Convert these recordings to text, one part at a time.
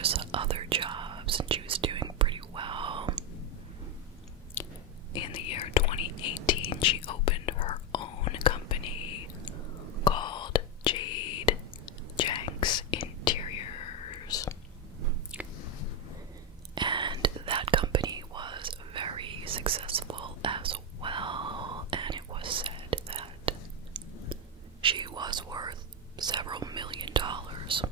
numerous other jobs, and she was doing pretty well. In the year 2018, she opened her own company called Jade, Janks Interiors. And that company was very successful as well, and it was said that she was worth several $1,000,000.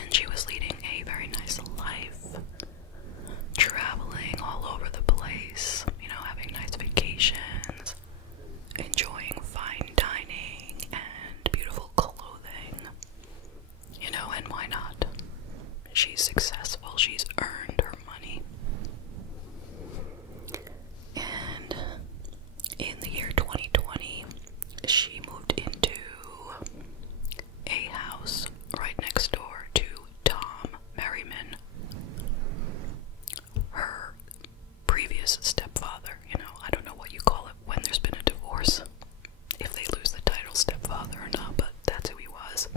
And she was leading a very nice life, traveling all over the place, you know, having nice vacations, enjoying fine dining and beautiful clothing, you know, and why not? She's successful, she's earned her money. And in the year 2020, she moved into a house right next door to Tom Merriman, her previous stepfather. You know, I don't know what you call it when there's been a divorce, if they lose the title stepfather or not, but that's who he was.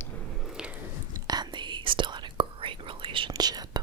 And they still had a great relationship.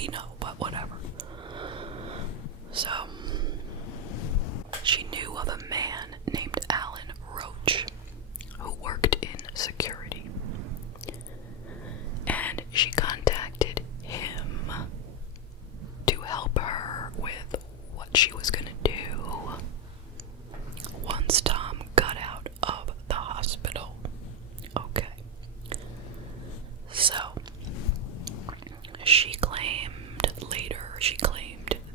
we know, but whatever. So, she knew of a man named Alan Roach who worked in security. And she contacted him to help her with what she was gonna do once Tom got out of the hospital. Okay. So, she claimed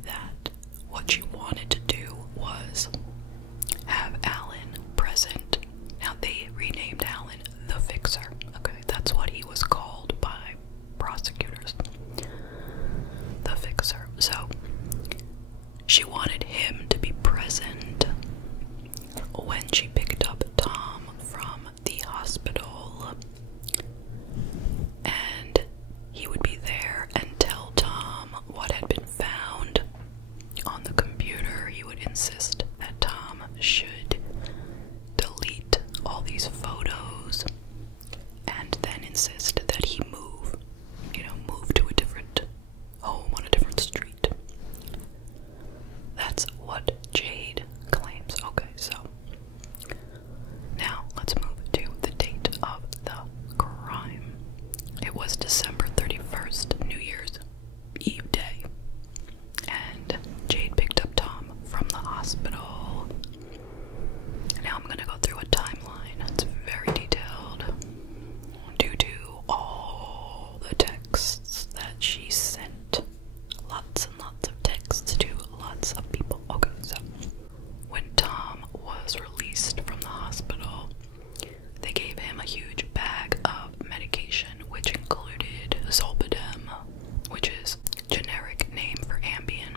that what she wanted to do was have Alan present. Now, they renamed Alan the Fixer. Okay, that's what he was called by prosecutors. The Fixer. So, she wanted him to be present when she picked up Tom from the hospital, and he would be there and tell Tom what had been found on the computer. He would insist that Tom should delete all these photos and then insist that he move to a different home on a different street. That's what Jade claims. Okay, so now let's move to the date of the crime. It was December 31st, New Year's Eve day, and Jade picked up Tom from the hospital. Now I'm going to go through a timeline. It's very detailed due to all the texts that she sent. Lots and lots of texts to lots of people. Okay, so when Tom was released from the hospital, they gave him a huge bag of medication, which included Zolpidem, which is generic name for Ambien,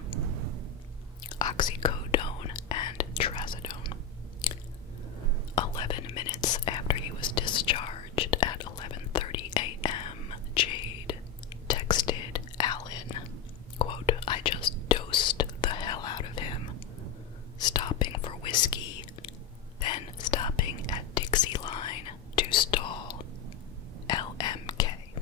oxycodone, and trazodone. 11 minutes after he was discharged at 11:30 a.m., Jade texted Alan, quote, "I just dosed the hell out of him, stopping for whiskey, then stopping at Dixie Line to stall LMK."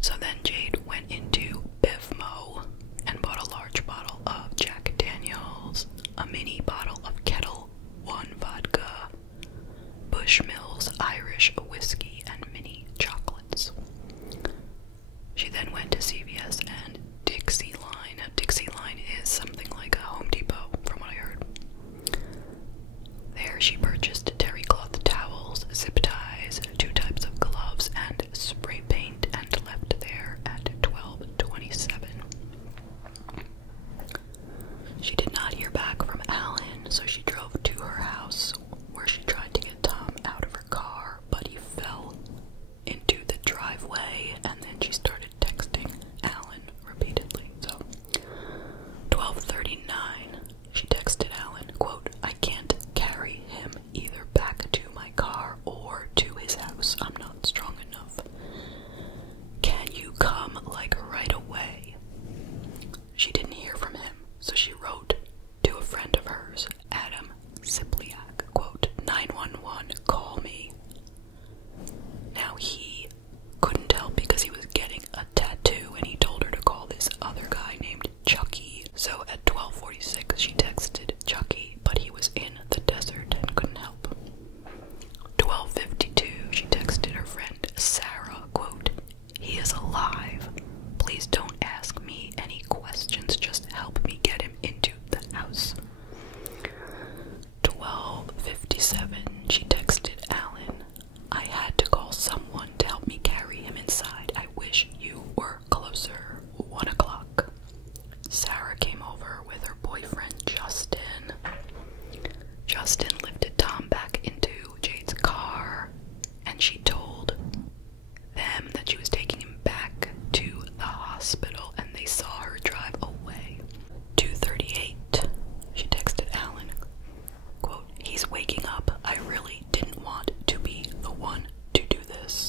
So then Jade went into Bevmo and bought a large bottle of Jack Daniels, a mini bottle of Kettle One vodka, Bushmills Irish whiskey, and mini chocolates. She then went to CVS and Dixie Line. Now, Dixie Line is something like a Home Depot, from what I heard. There she purchased terry cloth towels, zip ties, 2 types of gloves, and spray paint, and left there at 12:27. She did not hear back from Alan, so she drove to her house, where she tried to get Tom out of her car, but he fell into the driveway, and then she started texting Alan repeatedly. So 12:39, she texted Alan, quote, "I can't carry him either back to my car or to his house. I'm not strong enough. Can you come, like, right away?" She didn't hear from him, so she wrote to a friend of hers, Adam Sipliak, quote, "911, call me." Now, he couldn't help because he was getting a tattoo, and he told her to call this other guy named Chucky. So at 12:46, she texted Chucky, but he was in the desert and couldn't help. 12:52, she texted her friend Sarah, quote, "He is alive. Please don't ask me any questions, just help me get him into the house." 12:57, she texted Alan, "I had to call someone to help me carry him inside. I wish you were closer. 1 o'clock. Sarah came over with her boyfriend Justin. Justin lifted Tom back into Jade's car, and she told them that she was taking him back to the hospital, and they saw her drive away. 2:38, she texted Alan, quote, "He's waking up. I really didn't want to be the one to do this."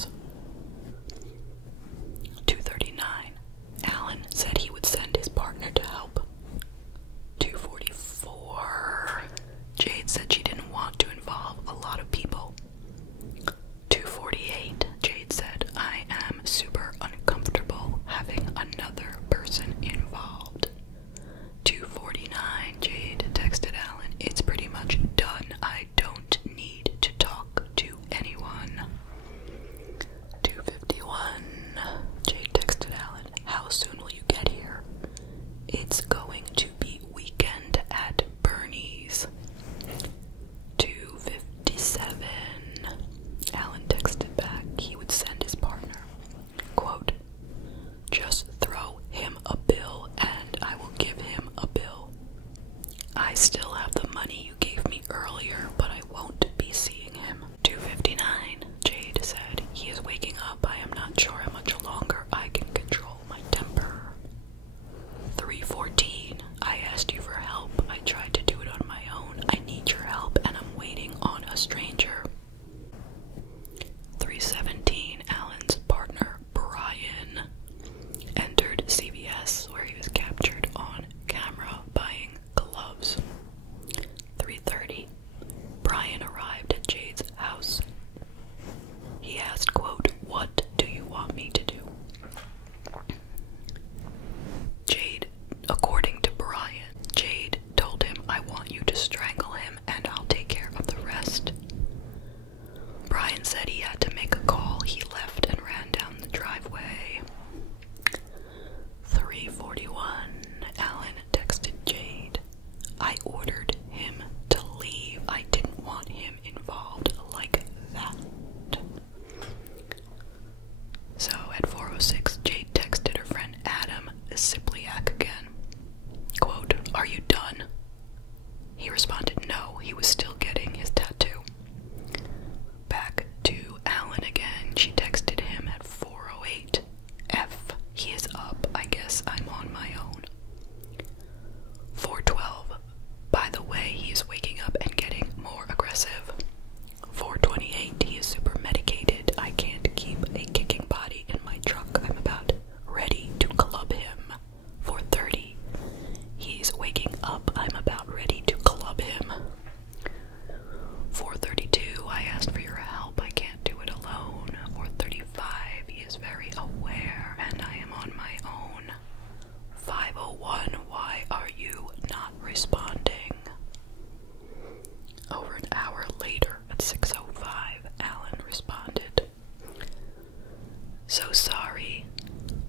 So sorry.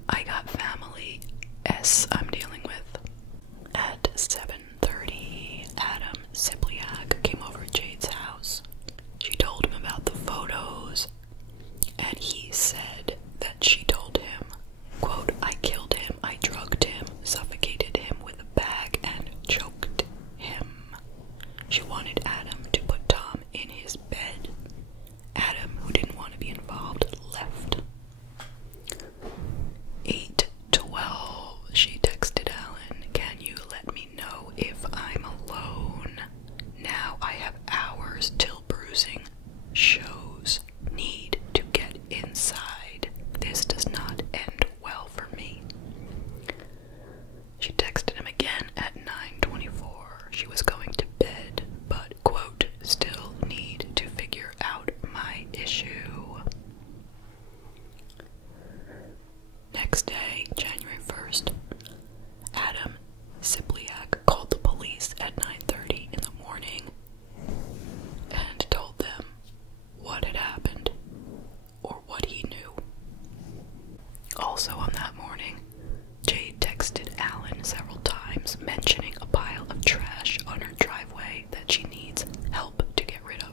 I got family S I'm dealing with. At 7:30, Adam Sipliak came over to Jade's house. She told him about the photos, and he said that she told him, quote, I killed him, I drugged him, suffocated him with a bag, and choked him. She wanted Adam to put Tom in his bed. Adam, who didn't want to be involved, left. 8:12, she texted Alan, can you let me know if I'm alone? Now I have hours till bruising shows. Need to get inside. This does not end well for me. She texted him again at 9:24. She was going to bed, but, quote, still need to figure out my issue. Next day, January 1st, Adam Sipliak called the police at 9:30 in the morning and told them what had happened, or what he knew. Also on that morning, Jade texted Alan several times mentioning a pile of trash on her driveway that she needs help to get rid of.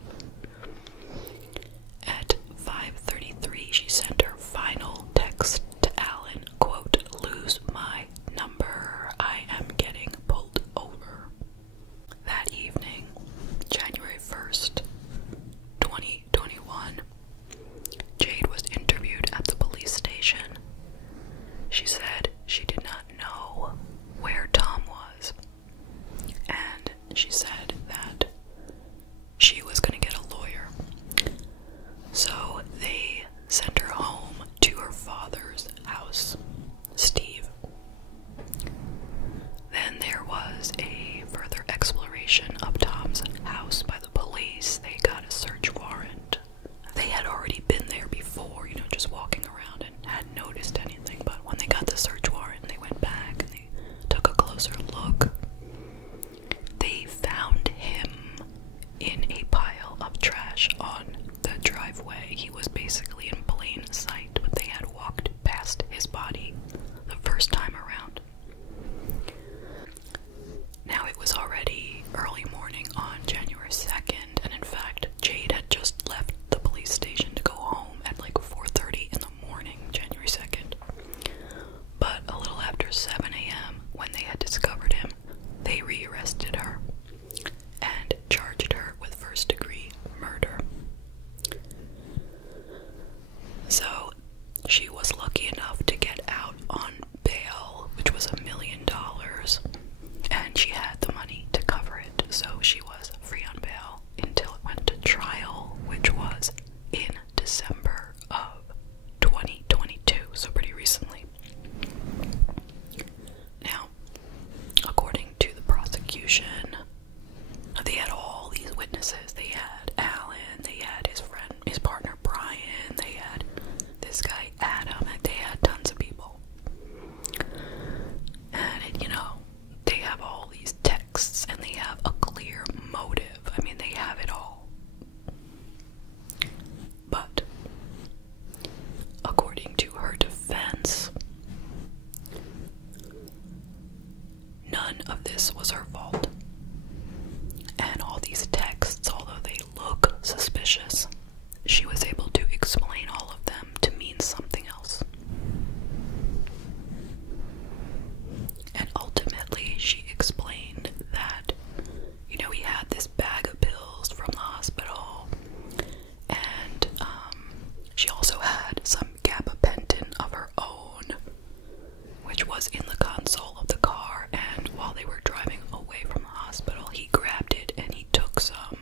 At 5:33, she sent her final text to Alan, quote, lose my number, I am getting pulled over. That evening, January 1st, 2021, Jade was interviewed at the police station. She said she did not know where Tom was, and she said that she was going to get a lawyer. So they sent her home to her father's house, Steve. Then there was a further exploration of Tom's house by the police. They got a search warrant. They had already been there before, just walking around, and hadn't noticed anything, but when they got the search warrant, they went back and they took a closer look. They found him in a pile of trash on the driveway. He was basically in plain sight, but they had walked past his body the first time around. Now it was already early morning on January 2nd, and in fact, Jade had just left the police station to go home at like 4:30 in the morning, January 2nd. But a little after 7 a.m., when they had discovered him, they rearrested her and charged her with first-degree murder. So, she was lucky enough to get out on bail, which was $1 million, and she had the money to cover it, so she was free on bail until it went to trial, which was in December of 2022, so pretty recently. Now, according to the prosecution, they had all these witnesses. They had Alan, they had his partner Brian, they had this guy Adam, and they had tons of people. And they have all these texts, and they have a clear motive. I mean, they have it all. But according to her defense, none of this was her fault. And all these texts, although they look suspicious, she was able to explain all of them to mean something else. And ultimately, she explained that, he had this bag of pills from the hospital, and she also had some gabapentin of her own, which was in the console of the car, and while they were driving away from the hospital, he grabbed it and he took some,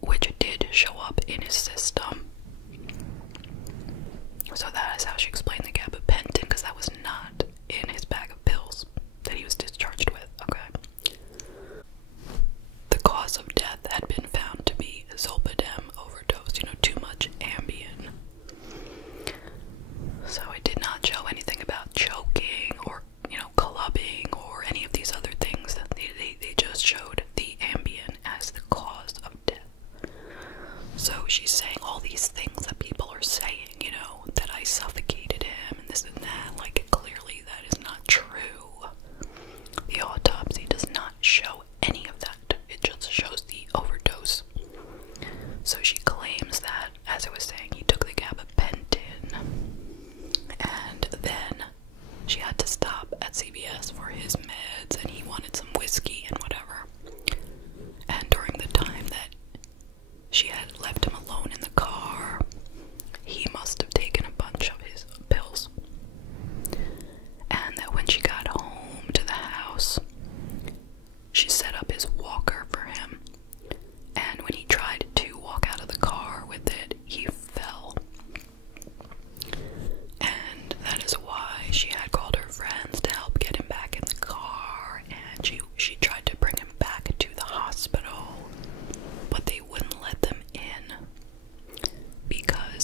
which did show up in his system. So that is how she explained the gabapentin, because that was not in his bag of pills that he was discharged with. Okay. The cause of death had been found to be zolpidem overdose, too much Ambien. So it did not show anything about choking or, clubbing or any of these other things. They just showed the Ambien as the cause of death. So she's saying all these things that people are saying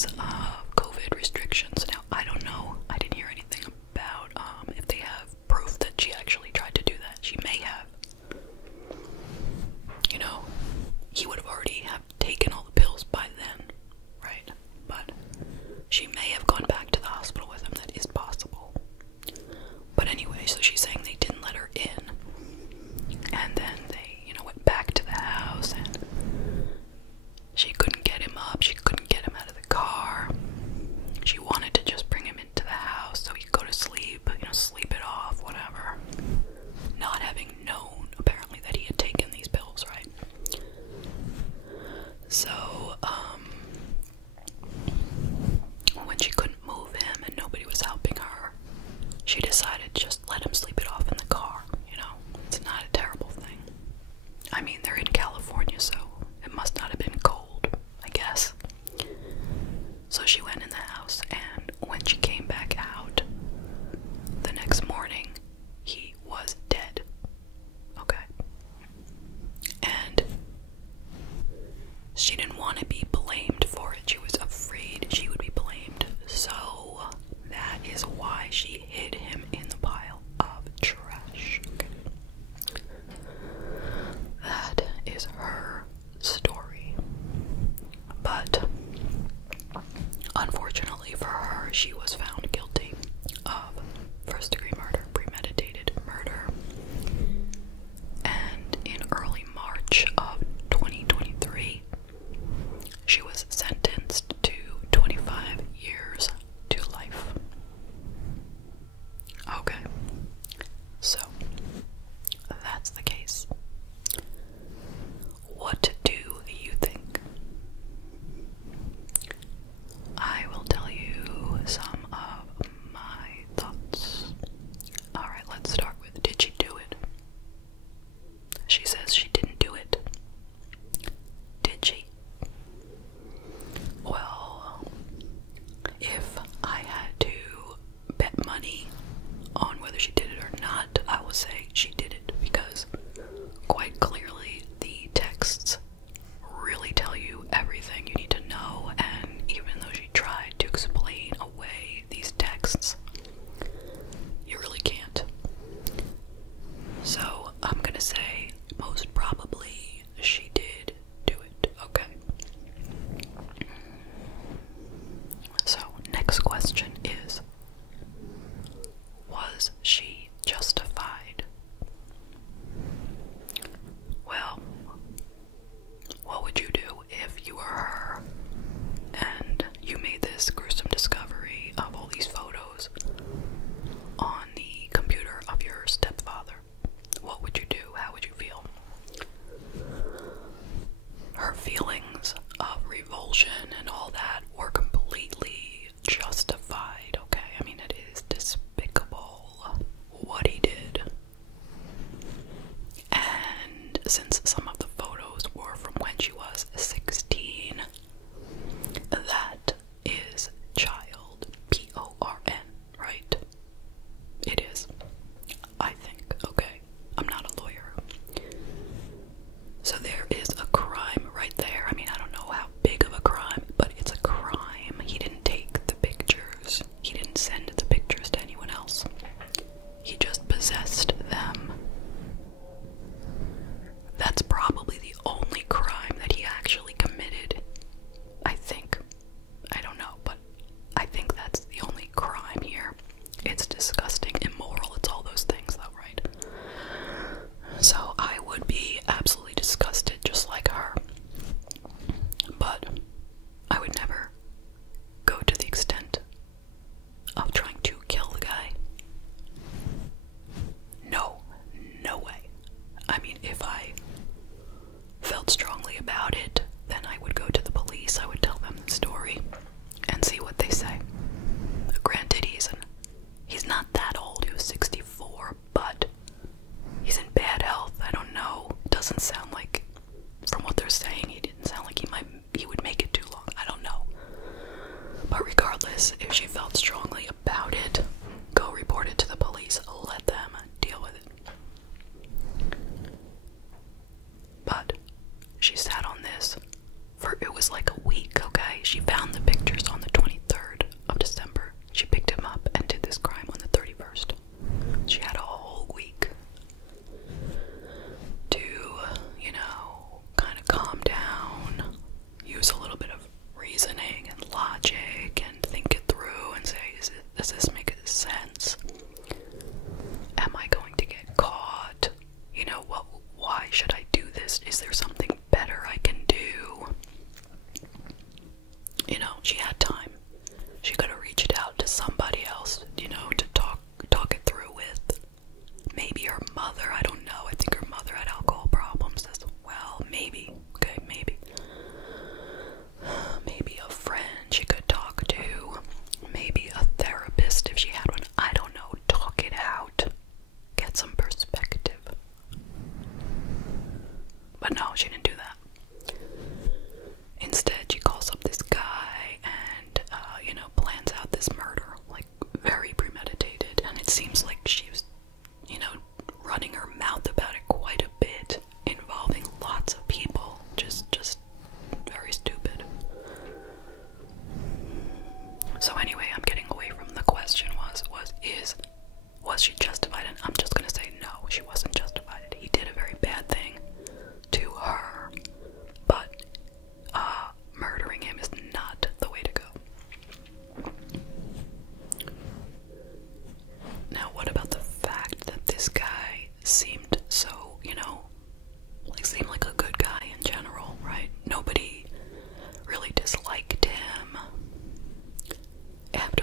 because of COVID restrictions. Now, I don't know. I didn't hear anything about if they have proof that she actually tried to do that. She may have. You know, he would have already have taken all the pills by then, right? But she may have gone back to the hospital with him. That is possible. But anyway, so she's saying they didn't let her in. And then they, went back to the house, and she couldn't get him up. She couldn't get him out of the car. She wanted to just bring him into the house so he could go to sleep, sleep it off, whatever. Not having known, apparently, that he had taken these pills, right? So, when she couldn't move him and nobody was helping her, she decided to just let him sleep it off in the car, It's not a terrible thing. I mean, they're in California, so it must not have been cold, I guess. So she went in the house, and when she came back out the next morning, he was dead. Okay? And she didn't want to be blamed for it. She was afraid she would be blamed. So that is why she hid him in the pile of trash. Okay? That is her story. But unfortunately for her, she was found guilty of first-degree murder, premeditated murder. And in early March of 2023, she was sentenced to 25 years to life. Okay, so that's the case. What do you think? I will tell you some of my thoughts. Alright, let's start with, did she do it? She says she didn't do it. Did she? Well, if I had to bet money on whether she did it or not, I will say she did it, because quite clearly the texts really tell you everything you need to know, and even though she tried to explain away these texts, you really can't. So I'm gonna say most probably she did do it. Okay. So next question is, was she justified? Well, what would you do if you were her and you made this gruesome discovery of all these photos on the computer of your stepfather? What would you do? How would you feel? Her feelings of revulsion and all that were completely justified, okay? I mean, it is despicable what he did. And since some of the photos were from when she was 16, that is child PORN, right? It is. I think, okay? I'm not a lawyer. So there is a crime right there. I mean, I don't know how big of a crime, but it's a crime. He didn't take the pictures. He didn't send the pictures to anyone else. He just possessed them. That's probably the only crime that he actually committed. I think. I don't know, but I think that's the only crime here. It's disgusting, immoral, it's all those things though, right? So I would be absolutely disgusted just like her. But I would never go to the extent of trying to kill the guy. No, no way. I mean, if I felt strongly about it, then I would go to the police, I would tell them the story, and see what they say. Granted, he's not that old, he was 64, but he's in bad health. I don't know. It doesn't sound like, from what they're saying, he didn't sound like he would make it too long. I don't know. But regardless, if she felt strongly about it, go report it to the police. Let them deal with it. But she sat on this for, it was like a week, okay? She found the pictures on you know, she had time. She could have reached out to somebody else, you know, to talk it through with. Maybe her mother, I don't know. I think her mother had alcohol problems as well. Maybe. Okay, maybe. Maybe a friend she could talk to. Maybe a therapist if she had one. I don't know. Talk it out. Get some perspective. But no, she didn't do that. Instead, she calls up this guy and, you know, plans out this murder. Like, very premeditated. And it seems like she was, you know, running her mouth about it quite a bit, involving lots of people. Just very stupid. So anyway, I'm getting away from the question was she justified? And I'm just gonna say no, she wasn't justified. He did a very bad thing to her, but murdering him is not the way to go. Now, what about the fact that this guy seemed so, you know, like seemed like a good guy in general, right? Nobody really disliked him. After